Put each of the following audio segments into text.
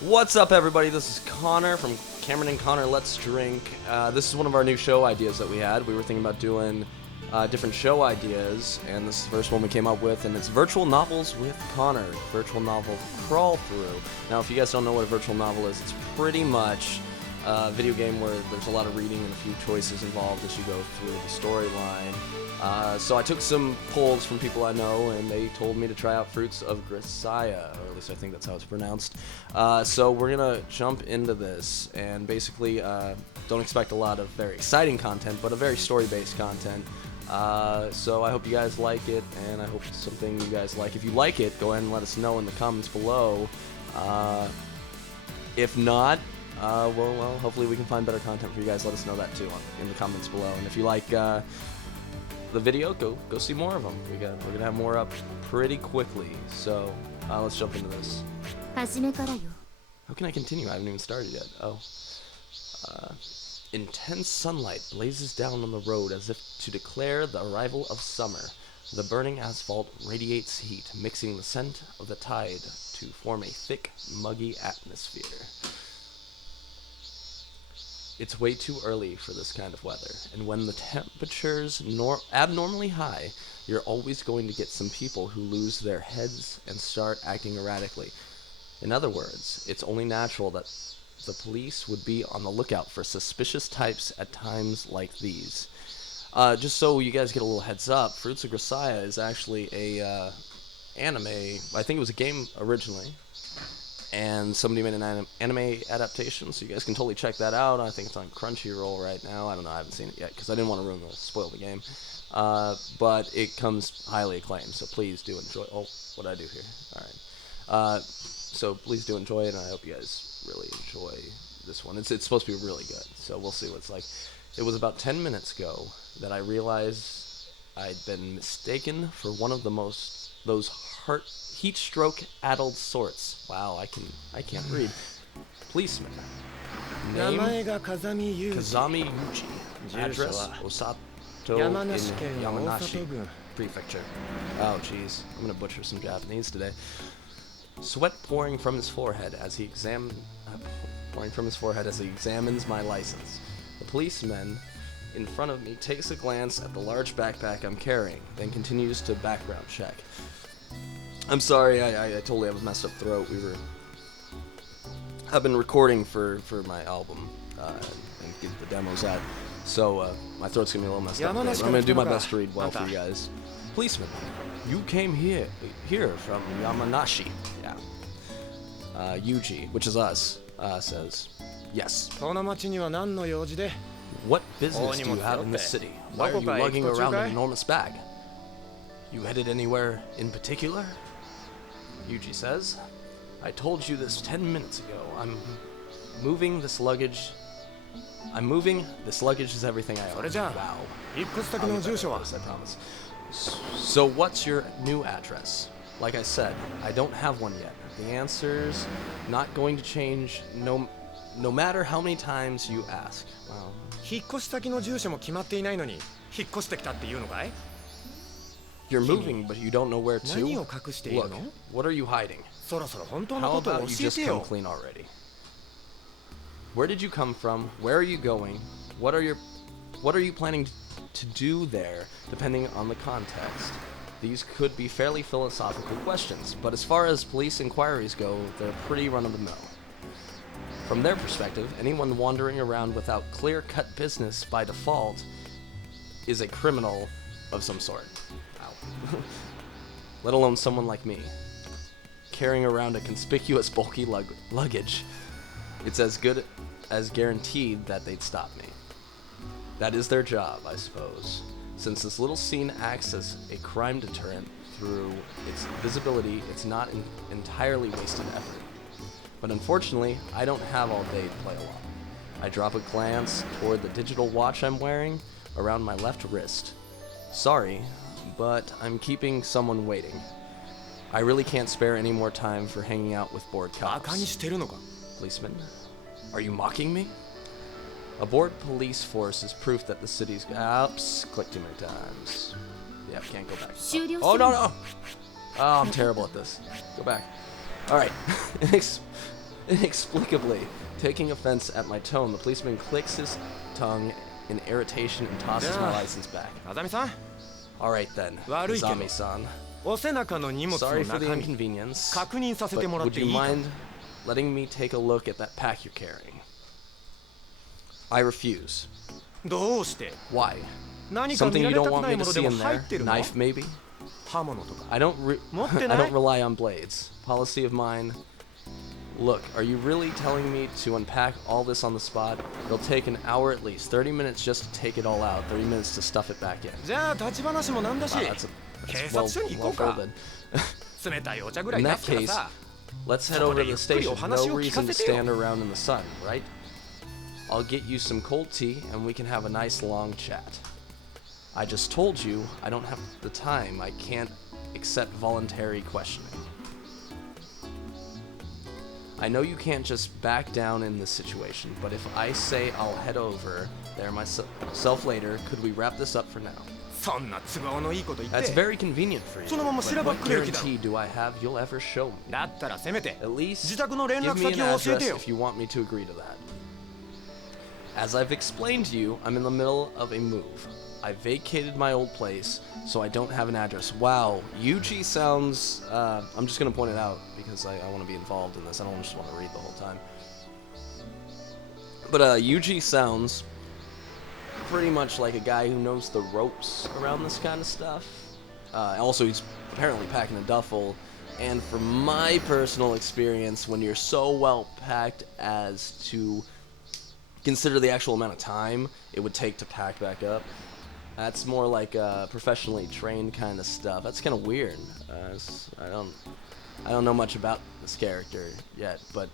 What's up, everybody? This is Connor from Cameron and Connor Let's Drink. This is one of our new show ideas that we had. We were thinking about doing different show ideas, and this is the first one we came up with, and it's virtual novels with Connor. Virtual novel Crawlthrough. Now, if you guys don't know what a virtual novel is, it's pretty much a video game where there's a lot of reading and a few choices involved as you go through the storyline. So I took some polls from people I know, and they told me to try out Fruits of Grisaia, or at least I think that's how it's pronounced. So we're gonna jump into this, and basically don't expect a lot of very exciting content, but a very story-based content. So I hope you guys like it, and I hope it's something you guys like. If you like it, go ahead and let us know in the comments below. If not, well, hopefully we can find better content for you guys. Let us know that too in the comments below. And if you like the video, go see more of them. We're gonna have more up pretty quickly. So let's jump into this. How can I continue? I haven't even started yet. Oh. Intense sunlight blazes down on the road as if to declare the arrival of summer. The burning asphalt radiates heat, mixing the scent of the tide to form a thick, muggy atmosphere. It's way too early for this kind of weather, and when the temperature's abnormally high, you're always going to get some people who lose their heads and start acting erratically. In other words, it's only natural that the police would be on the lookout for suspicious types at times like these. Just so you guys get a little heads up, Fruits of Grisaia is actually a anime. I think it was a game originally, and somebody made an anime adaptation, so you guys can totally check that out. I think it's on Crunchyroll right now. I don't know, I haven't seen it yet because I didn't want to spoil the game. But it comes highly acclaimed, so please do enjoy. Oh, what did I do here? Alright. So please do enjoy it, and I hope you guys really enjoy this one. It's supposed to be really good, so we'll see what it's like. It was about 10 minutes ago that I realized I'd been mistaken for one of those heat stroke addled sorts. Wow, I can't read. Policeman. Name Kazami Yuji. Address Osato in Yamanashi Prefecture. Oh jeez, I'm gonna butcher some Japanese today. Sweat pouring from his forehead as he examines my license. The policeman in front of me takes a glance at the large backpack I'm carrying, then continues to background check. I'm sorry, I totally have a messed up throat. I've been recording for my album and get the demos out, so my throat's gonna be a little messed up today, but I'm gonna do my best to read well for you guys. Policeman, you came here from Yamanashi. Yeah. Yuji, which is us, says, yes. What business do you have in this city? Why are you lugging around an enormous bag? You headed anywhere in particular? Yuji says, I told you this 10 minutes ago. I'm moving this luggage is everything I own. Wow. I promise. So what's your new address? Like I said, I don't have one yet. The answer's not going to change no matter how many times you ask. Wow. You're moving, but you don't know where to? Look, what are you hiding? How about you just come clean already? Where did you come from? Where are you going? What are you planning to do there, depending on the context? These could be fairly philosophical questions, but as far as police inquiries go, they're pretty run-of-the-mill. From their perspective, anyone wandering around without clear-cut business by default is a criminal of some sort. Wow. Let alone someone like me, carrying around a conspicuous bulky luggage. It's as good as guaranteed that they'd stop me. That is their job, I suppose. Since this little scene acts as a crime deterrent through its visibility, it's not an entirely wasted effort. But unfortunately, I don't have all day to play along. I drop a glance toward the digital watch I'm wearing around my left wrist. Sorry, but I'm keeping someone waiting. I really can't spare any more time for hanging out with bored cops. Policeman, are you mocking me? A bored police force is proof that the city's... Oops, click too many times. Yeah, can't go back. Oh, no. Oh, I'm terrible at this. Go back. Alright. Inexplicably, taking offense at my tone, the policeman clicks his tongue in irritation and tosses my license back. Alright then, Azami-san. Sorry for the inconvenience, but would you mind letting me take a look at that pack you're carrying? I refuse. Why? Something you don't want me to see in there? Knife, maybe? I don't rely on blades. Policy of mine. Look, are you really telling me to unpack all this on the spot? It'll take an hour at least. 30 minutes just to take it all out. 30 minutes to stuff it back in. Wow, that's well folded. In that case, let's head over to the station. No reason to stand around in the sun, right? I'll get you some cold tea and we can have a nice long chat. I just told you I don't have the time. I can't accept voluntary questioning. I know you can't just back down in this situation, but if I say I'll head over there myself later, could we wrap this up for now? That's very convenient for you, but what guarantee do I have you'll ever show me? At least give me an address if you want me to agree to that. As I've explained to you, I'm in the middle of a move. I vacated my old place, so I don't have an address. Wow, Yuji sounds... I'm just going to point it out, because I want to be involved in this. I don't just want to read the whole time. But Yuji sounds pretty much like a guy who knows the ropes around this kind of stuff. Also, he's apparently packing a duffel. And from my personal experience, when you're so well packed as to consider the actual amount of time it would take to pack back up, that's more like professionally trained kind of stuff. That's kind of weird. I don't know much about this character yet, but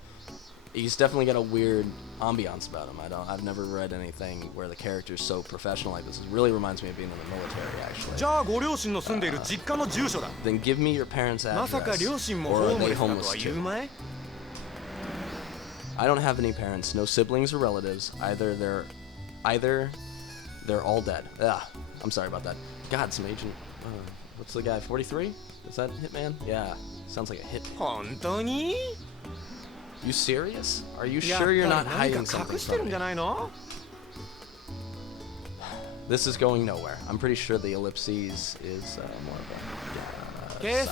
he's definitely got a weird ambiance about him. I've never read anything where the character's so professional like this. It really reminds me of being in the military, actually. Then give me your parents' address, or are they homeless too? I don't have any parents, no siblings or relatives. Either they're all dead. I'm sorry about that. God, some agent. What's the guy? 43? Is that Hitman? Yeah, sounds like a hit. You serious? Are you sure you're not hiding something from me? This is going nowhere. I'm pretty sure the ellipses is more of a Okay,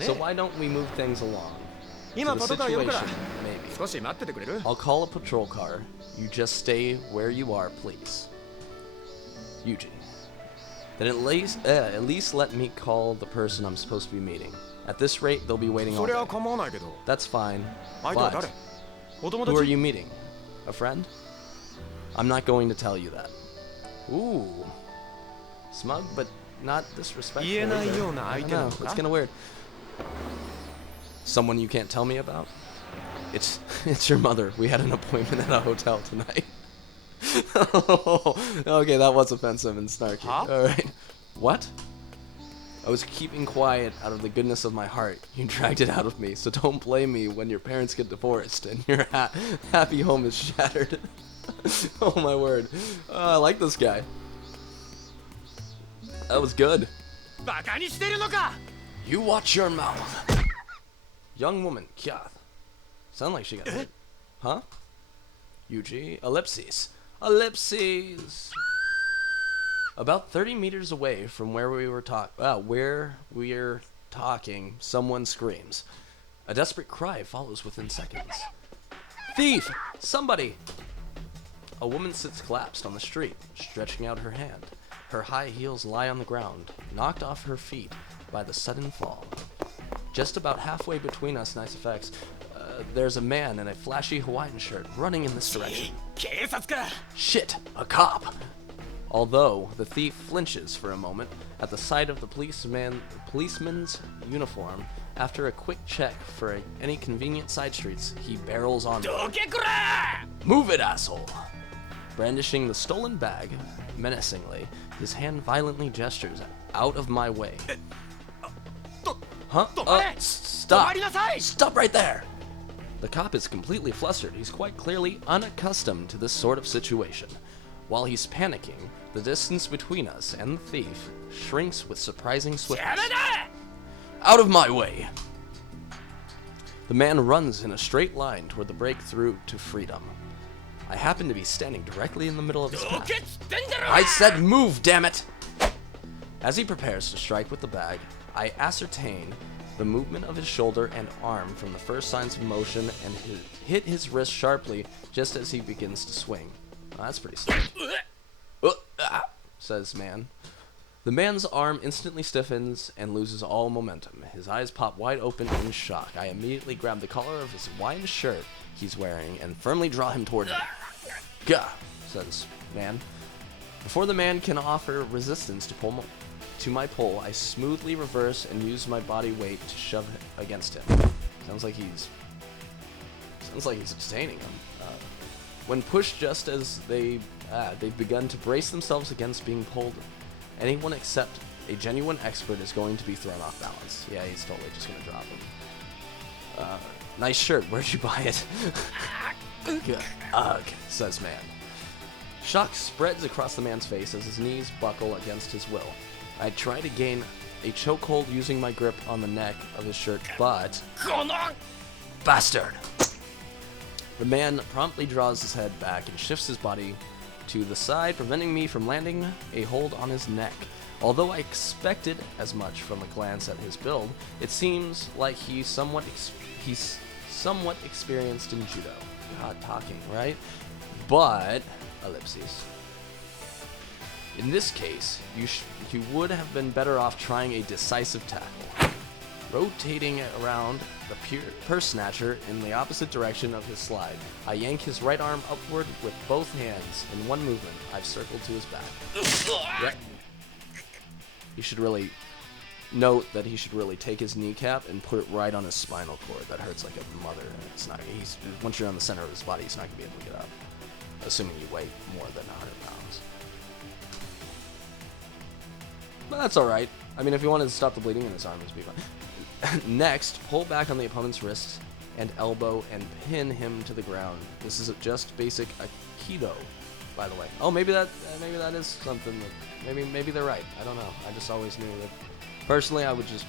so why don't we move things along? To the situation, maybe. I'll call a patrol car. You just stay where you are, please. Yuji. Then at least let me call the person I'm supposed to be meeting. At this rate, they'll be waiting all day. That's fine. But who are you meeting? A friend? I'm not going to tell you that. Ooh. Smug, but not disrespectful. I don't know. It's kind of weird. Someone you can't tell me about? It's your mother. We had an appointment at a hotel tonight. Okay, that was offensive and snarky. Alright. What? I was keeping quiet out of the goodness of my heart. You dragged it out of me, so don't blame me when your parents get divorced and your happy home is shattered. Oh my word. I like this guy. That was good. You watch your mouth. Young woman, Kyath. Sound like she got hit. Huh? Yuji, ellipses. Ellipses! About 30 meters away from where we're talking, someone screams. A desperate cry follows within seconds. Thief! Somebody! A woman sits collapsed on the street, stretching out her hand. Her high heels lie on the ground, knocked off her feet by the sudden fall. Just about halfway between us, nice effects, there's a man in a flashy Hawaiian shirt running in this direction. Shit, a cop! Although the thief flinches for a moment at the sight of the policeman's uniform, after a quick check for any convenient side streets, he barrels on. Move it, asshole! Brandishing the stolen bag menacingly, his hand violently gestures out of my way. Huh? Stop! Stop right there! The cop is completely flustered. He's quite clearly unaccustomed to this sort of situation. While he's panicking, the distance between us and the thief shrinks with surprising swiftness. Out of my way! The man runs in a straight line toward the breakthrough to freedom. I happen to be standing directly in the middle of his path. I said move, damn it! As he prepares to strike with the bag, I ascertain the movement of his shoulder and arm from the first signs of motion and hit his wrist sharply just as he begins to swing. Oh, that's pretty slick. Says man. The man's arm instantly stiffens and loses all momentum. His eyes pop wide open in shock. I immediately grab the collar of his wide shirt he's wearing and firmly draw him toward me. Gah, says man. Before the man can offer resistance to my pull, I smoothly reverse and use my body weight to shove against him. Sounds like he's detaining him. When pushed just as they've begun to brace themselves against being pulled, anyone except a genuine expert is going to be thrown off balance. Yeah, he's totally just going to drop him. Nice shirt. Where'd you buy it? Ugh, says man. Shock spreads across the man's face as his knees buckle against his will. I try to gain a chokehold using my grip on the neck of his shirt, but... Bastard! The man promptly draws his head back and shifts his body to the side, preventing me from landing a hold on his neck. Although I expected as much from a glance at his build, it seems like he's somewhat experienced in judo. God, talking, right? But, ellipses. In this case, you would have been better off trying a decisive tackle. Rotating around the purse snatcher in the opposite direction of his slide, I yank his right arm upward with both hands. In one movement, I've circled to his back. Yep. You should really note that he should really take his kneecap and put it right on his spinal cord. That hurts like a mother. It's not. Once you're on the center of his body, he's not gonna be able to get up, assuming you weigh more than 100 pounds. But that's all right. I mean, if you wanted to stop the bleeding in his arm, it'd be fine. Next, pull back on the opponent's wrists and elbow and pin him to the ground. This is just basic Aikido, by the way. Oh, maybe that is something that maybe they're right. I don't know. I just always knew that. Personally, I would just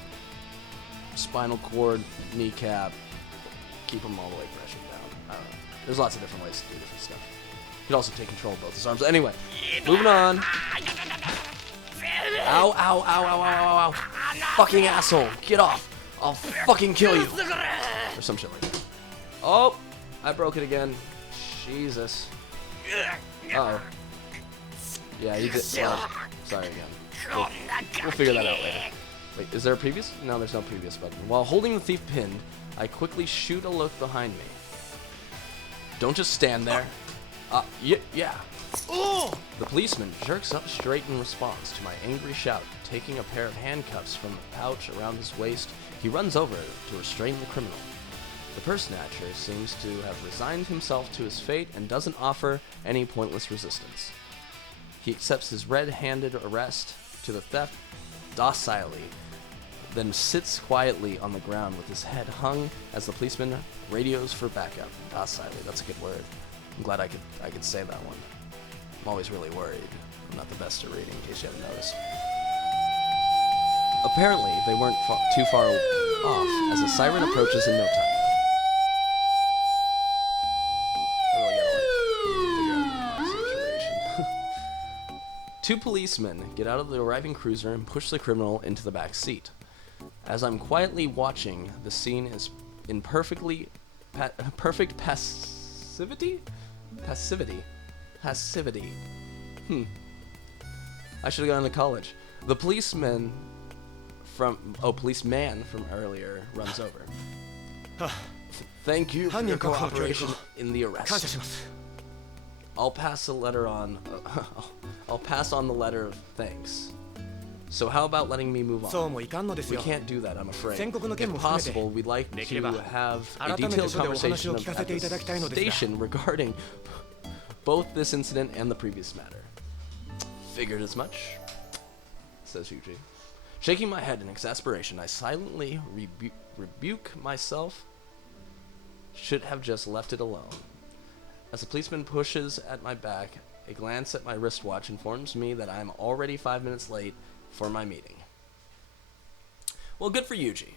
spinal cord, kneecap, keep them all the way pressure down. I don't know. There's lots of different ways to do different stuff. You could also take control of both his arms. Anyway, moving on. Ow, ow, ow, ow, ow, ow, ow. Fucking asshole. Get off. I'll fucking kill you. Or some shit like that. Oh, I broke it again. Jesus. Uh-oh. Yeah, you did. Well, sorry again. We'll figure that out later. Wait, is there a previous? No, there's no previous button. While holding the thief pinned, I quickly shoot a look behind me. Don't just stand there. Yeah. The policeman jerks up straight in response to my angry shout. Taking a pair of handcuffs from the pouch around his waist, he runs over to restrain the criminal. The purse snatcher seems to have resigned himself to his fate and doesn't offer any pointless resistance. He accepts his red-handed arrest to the theft docilely, then sits quietly on the ground with his head hung as the policeman radios for backup. Docilely, that's a good word. I'm glad I could say that one. I'm always really worried. I'm not the best at reading, in case you haven't noticed. Apparently, they weren't too far off, as a siren approaches in no time. Two policemen get out of the arriving cruiser and push the criminal into the back seat. As I'm quietly watching, the scene is in perfect passivity? Passivity. I should have gone to college. The policeman from earlier runs over. Thank you for your cooperation in the arrest. I'll pass on the letter of thanks. So how about letting me move on? We can't do that, I'm afraid. If possible, we'd like to have a detailed conversation at the station regarding both this incident and the previous matter. Figured as much, says Yuji. Shaking my head in exasperation, I silently rebuke myself. Should have just left it alone. As the policeman pushes at my back, a glance at my wristwatch informs me that I am already 5 minutes late for my meeting. Well, good for Yuji.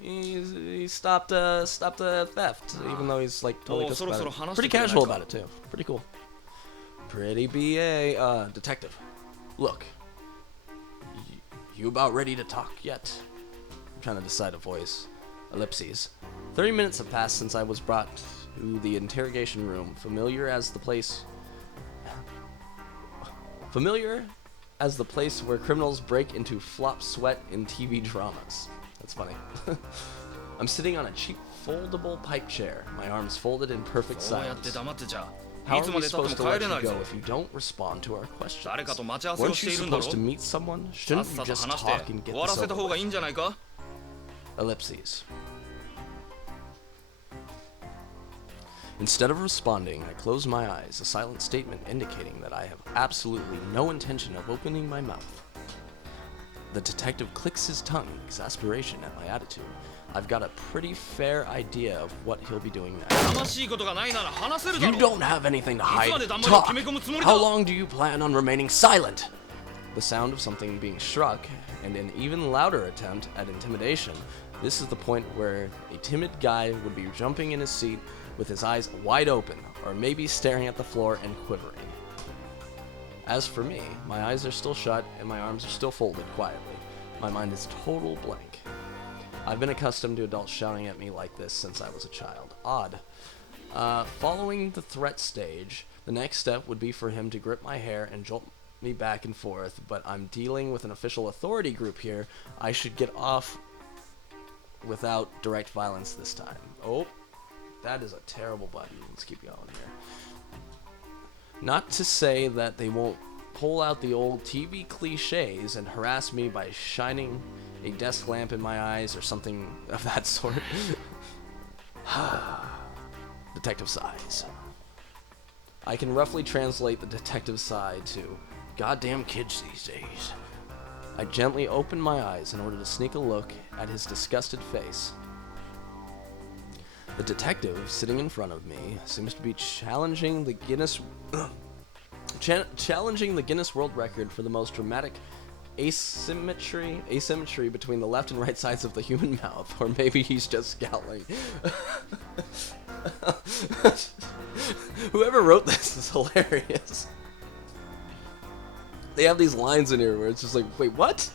He stopped a theft, even though he's like totally just about it. Pretty casual about it too. Pretty cool. Pretty BA. Detective. Look. You about ready to talk yet? I'm trying to decide a voice. Ellipses. 30 minutes have passed since I was brought to the interrogation room, familiar as the place where criminals break into flop sweat in TV dramas. That's funny. I'm sitting on a cheap foldable pipe chair, my arms folded in perfect silence. How are we supposed to let you go if you don't respond to our questions? Weren't you supposed to meet someone? Shouldn't you just talk and get this over with? Ellipses. Instead of responding, I close my eyes, a silent statement indicating that I have absolutely no intention of opening my mouth. The detective clicks his tongue in exasperation at my attitude. I've got a pretty fair idea of what he'll be doing next. You don't have anything to hide. Talk! How long do you plan on remaining silent? The sound of something being struck, and an even louder attempt at intimidation. This is the point where a timid guy would be jumping in his seat with his eyes wide open, or maybe staring at the floor and quivering. As for me, my eyes are still shut and my arms are still folded quietly. My mind is total blank. I've been accustomed to adults shouting at me like this since I was a child. Odd. Following the threat stage, the next step would be for him to grip my hair and jolt me back and forth, but I'm dealing with an official authority group here. I should get off without direct violence this time. Oh, that is a terrible button. Let's keep going here. Not to say that they won't pull out the old TV cliches and harass me by shining a desk lamp in my eyes or something of that sort. Detective sighs. I can roughly translate the detective sigh to goddamn kids these days. I gently open my eyes in order to sneak a look at his disgusted face. The detective sitting in front of me seems to be challenging the Guinness World Record for the most dramatic asymmetry between the left and right sides of the human mouth, or maybe he's just scowling. Whoever wrote this is hilarious. They have these lines in here where it's just like, wait, what?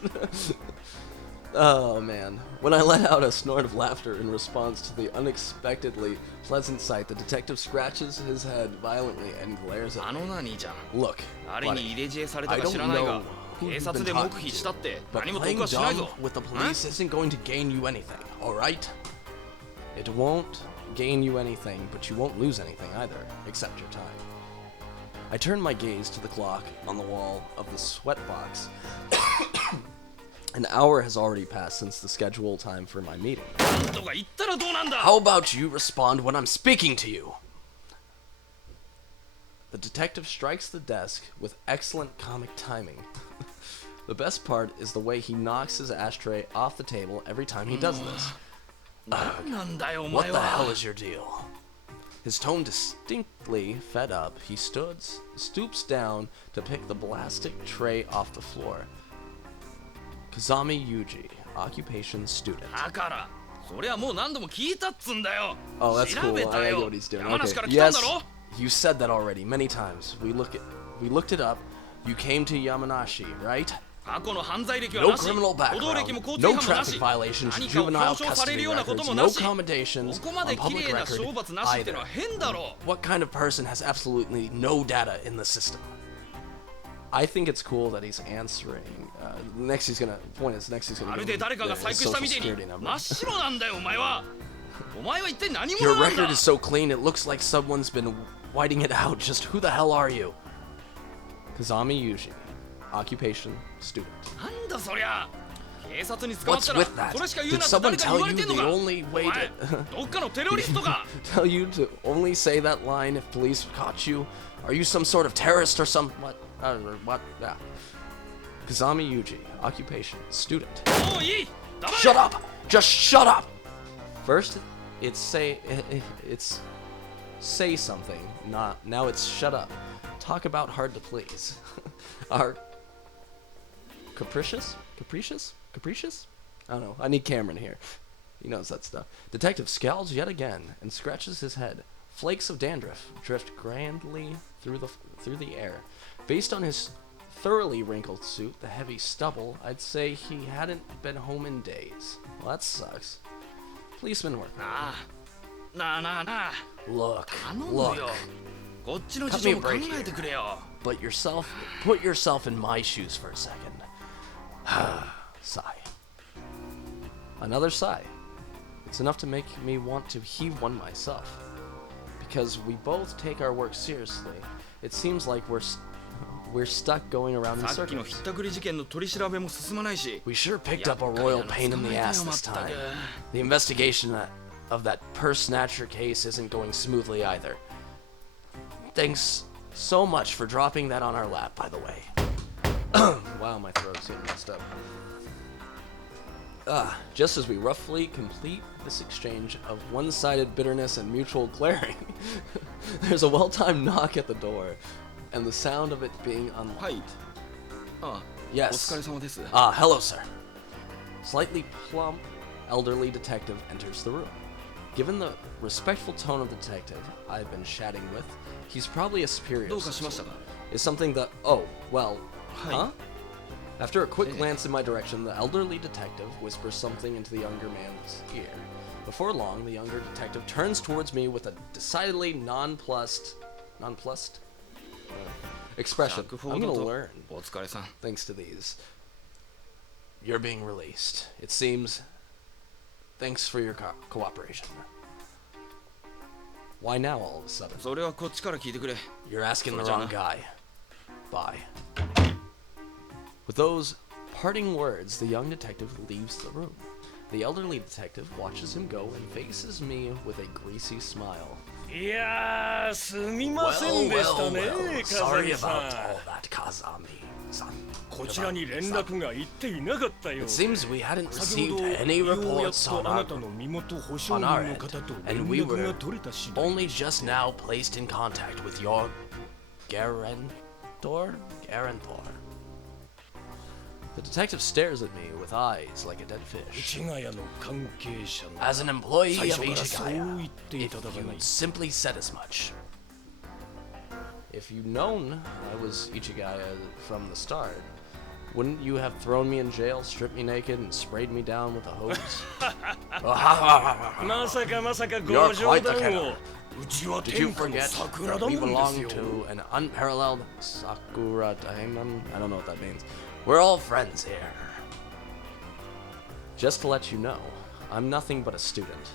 Oh man. When I let out a snort of laughter in response to the unexpectedly pleasant sight, the detective scratches his head violently and glares at me. Look, buddy, I don't know who you've been talking to, but playing dumb with the police isn't going to gain you anything, alright? It won't gain you anything, but you won't lose anything either, except your time. I turn my gaze to the clock on the wall of the sweatbox. An hour has already passed since the scheduled time for my meeting. How about you respond when I'm speaking to you? The detective strikes the desk with excellent comic timing. The best part is the way he knocks his ashtray off the table every time he does this. What the hell is your deal? His tone distinctly fed up, he stoops down to pick the plastic tray off the floor. Kazami Yuji, occupation student. Oh, that's cool. I know what he's doing. Okay. Yes, you said that already many times. We looked it up. You came to Yamanashi, right? No criminal background, no traffic violations, juvenile custody records, no accommodations on public record either. What kind of person has absolutely no data in the system? I think it's cool that he's answering. Next he's gonna give him his social security number. Your record is so clean it looks like someone's been whiting it out. Just who the hell are you? Kazami Yuji, occupation student. What's with that? Did someone tell you the only way to tell you to only say that line if police caught you? Are you some sort of terrorist or some what? What? Yeah. Kazami Yuji, occupation student. Shut up! Just shut up! First, it's say something. Now it's shut up. Talk about hard to please. Are capricious? I don't know. I need Cameron here. He knows that stuff. Detective scowls yet again and scratches his head. Flakes of dandruff drift grandly through the air. Based on his thoroughly wrinkled suit, the heavy stubble, I'd say he hadn't been home in days. Well, that sucks. Policeman work. Look. Cut me a break here. Put yourself in my shoes for a second. Sigh. Another sigh. It's enough to make me want to heave one myself. Because we both take our work seriously, it seems like we're stuck going around in circles. We sure picked up a royal pain in the ass this time. The investigation of that purse snatcher case isn't going smoothly either. Thanks so much for dropping that on our lap, by the way. Wow, my throat's getting messed up. Just as we roughly complete this exchange of one-sided bitterness and mutual glaring, there's a well-timed knock at the door, and the sound of it being unlocked. Yes. Hello, sir. Slightly plump, elderly detective enters the room. Given the respectful tone of the detective I've been chatting with, he's probably a superior. Is something that... Oh, well... Huh? After a quick glance in my direction, the elderly detective whispers something into the younger man's ear. Before long, the younger detective turns towards me with a decidedly nonplussed expression. I'm gonna learn, thanks to these. You're being released. It seems. Thanks for your cooperation. Why now all of a sudden? You're asking the wrong guy. Bye. With those parting words, the young detective leaves the room. The elderly detective watches him go and faces me with a greasy smile. Well, sorry about all that, Kazami-san. It seems we hadn't received any reports on our end, and we were only just now placed in contact with your guarantor? The detective stares at me with eyes like a dead fish. As an employee of Ichigaya, if you simply said as much. If you'd known I was Ichigaya from the start, wouldn't you have thrown me in jail, stripped me naked, and sprayed me down with a hose? You're quite the killer. Did you forget that we belong to an unparalleled Sakura Daimon? I don't know what that means. We're all friends here. Just to let you know, I'm nothing but a student.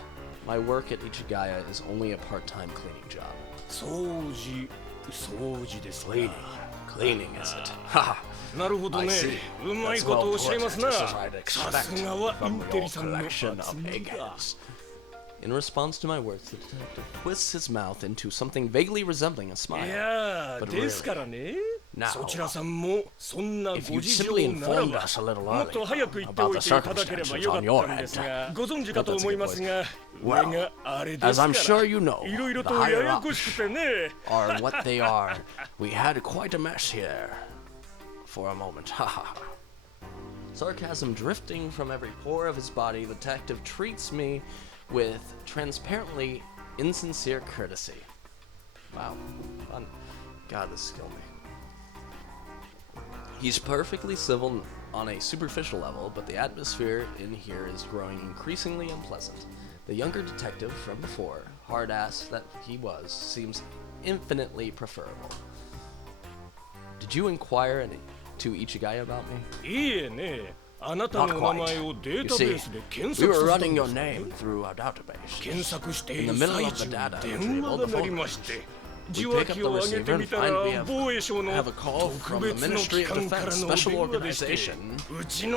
My work at Ichigaya is only a part-time cleaning job. Cleaning, is it? Haha. I see. That's well put, just as I'd expect from your collection of eggheads. In response to my words, the detective twists his mouth into something vaguely resembling a smile. But really, now, if you'd simply informed us a little earlier about the circumstances on your end, well, as I'm sure you know, the higher-ups are what they are. We had quite a mess here for a moment. Sarcasm drifting from every pore of his body, the detective treats me with transparently insincere courtesy. Wow. Fun. God, this killed me. He's perfectly civil on a superficial level, but the atmosphere in here is growing increasingly unpleasant. The younger detective from before, hard-ass that he was, seems infinitely preferable. Did you inquire to Ichigaya about me? Not quite. You see, we were running your name through our database. In the middle of the data entry of all the phone numbers, we pick up the receiver and find we have a call from the Ministry of Defense Special Organization asking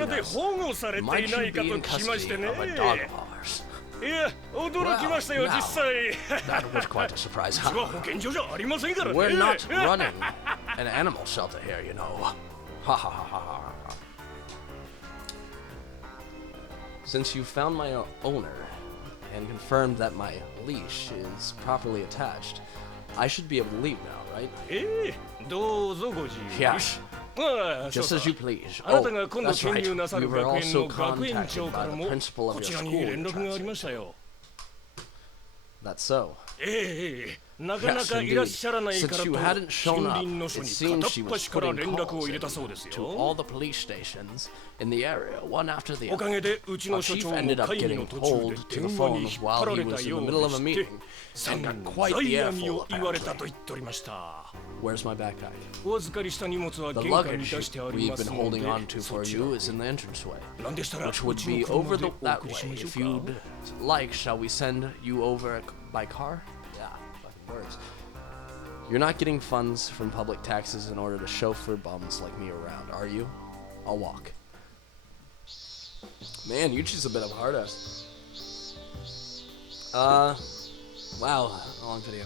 us, might you be in custody of a dog of ours? Well, now, that was quite a surprise, huh? We're not running an animal shelter here, you know. Ha ha ha ha ha. Since you found my owner and confirmed that my leash is properly attached, I should be able to leave now, right? Yes. Just as you please. Oh, that's right. We were also contacted by the principal of your school. That's so. Yes, indeed. Since you hadn't shown up, it seems she was putting calls to all the police stations in the area, one after the other. Our chief ended up getting pulled to the phones while he was in the middle of a meeting, and got quite the airful, apparently. Where's my backpack? The luggage we've been holding on to for you is in the entranceway, which would be over that way. If you'd like, shall we send you over by car? Yeah, fucking works. You're not getting funds from public taxes in order to chauffeur bums like me around, are you? I'll walk. Man, Yuchi's a bit of a hard ass. Wow, a long video.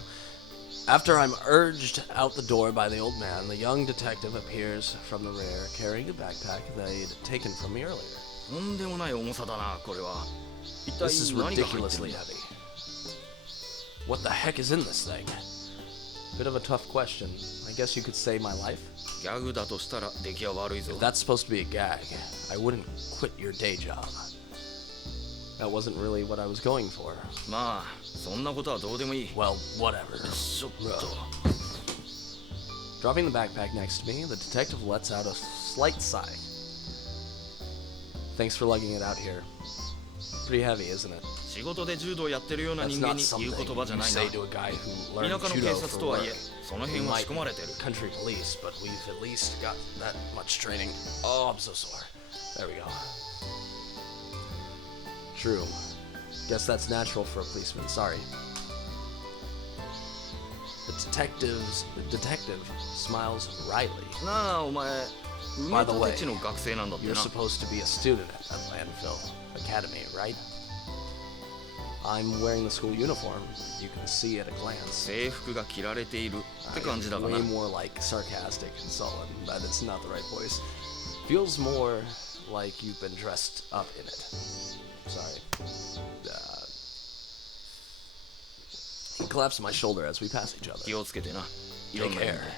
After I'm urged out the door by the old man, the young detective appears from the rear, carrying a backpack they'd taken from me earlier. This is ridiculously heavy. What the heck is in this thing? Bit of a tough question. I guess you could say my life? If that's supposed to be a gag, I wouldn't quit your day job. That wasn't really what I was going for. Well, whatever. Dropping the backpack next to me, the detective lets out a slight sigh. Thanks for lugging it out here. Pretty heavy, isn't it? That's not something you say to a guy who learned judo for work. We might be country police, but we've at least got that much training. Oh, I'm so sore. There we go. True. Guess that's natural for a policeman. Sorry. The detective smiles wryly. By the way, you're supposed to be a student at Landfill Academy, right? I'm wearing the school uniform. You can see at a glance. Way more like sarcastic and sullen, but it's not the right voice. Feels more like you've been dressed up in it. Sorry. He claps my shoulder as we pass each other. Take care.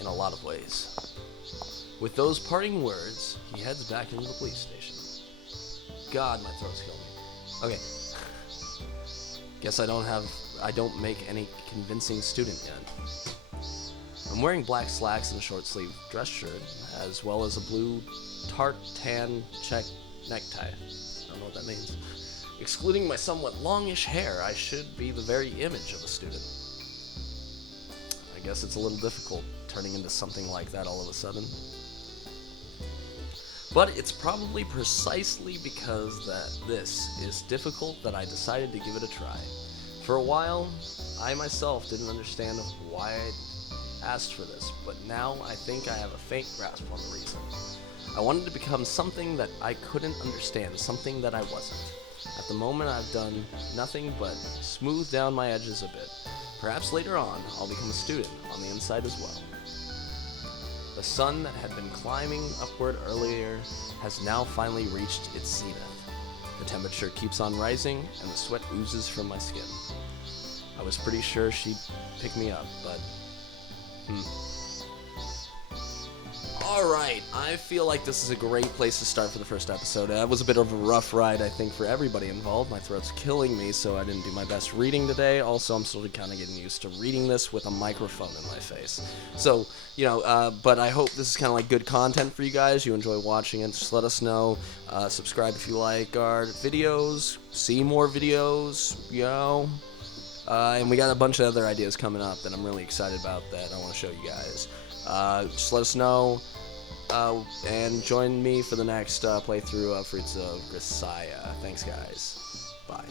In a lot of ways. With those parting words, he heads back into the police station. God, my throat's killing me. Okay. Guess I don't make any convincing student yet. I'm wearing black slacks and a short sleeve dress shirt, as well as a blue tartan check necktie. I don't know what that means. Excluding my somewhat longish hair, I should be the very image of a student. I guess it's a little difficult turning into something like that all of a sudden. But it's probably precisely because this is difficult that I decided to give it a try. For a while, I myself didn't understand why I asked for this, but now I think I have a faint grasp on the reason. I wanted to become something that I couldn't understand, something that I wasn't. At the moment, I've done nothing but smooth down my edges a bit. Perhaps later on, I'll become a student on the inside as well. The sun that had been climbing upward earlier has now finally reached its zenith. The temperature keeps on rising, and the sweat oozes from my skin. I was pretty sure she'd pick me up, but... Alright, I feel like this is a great place to start for the first episode. That was a bit of a rough ride, I think, for everybody involved. My throat's killing me, so I didn't do my best reading today. Also, I'm still kind of getting used to reading this with a microphone in my face. So, but I hope this is kind of like good content for you guys. You enjoy watching it. Just let us know. Subscribe if you like our videos. See more videos, and we got a bunch of other ideas coming up that I'm really excited about that I want to show you guys. Just let us know, and join me for the next playthrough of Fruits of Grisaia. Thanks, guys. Bye.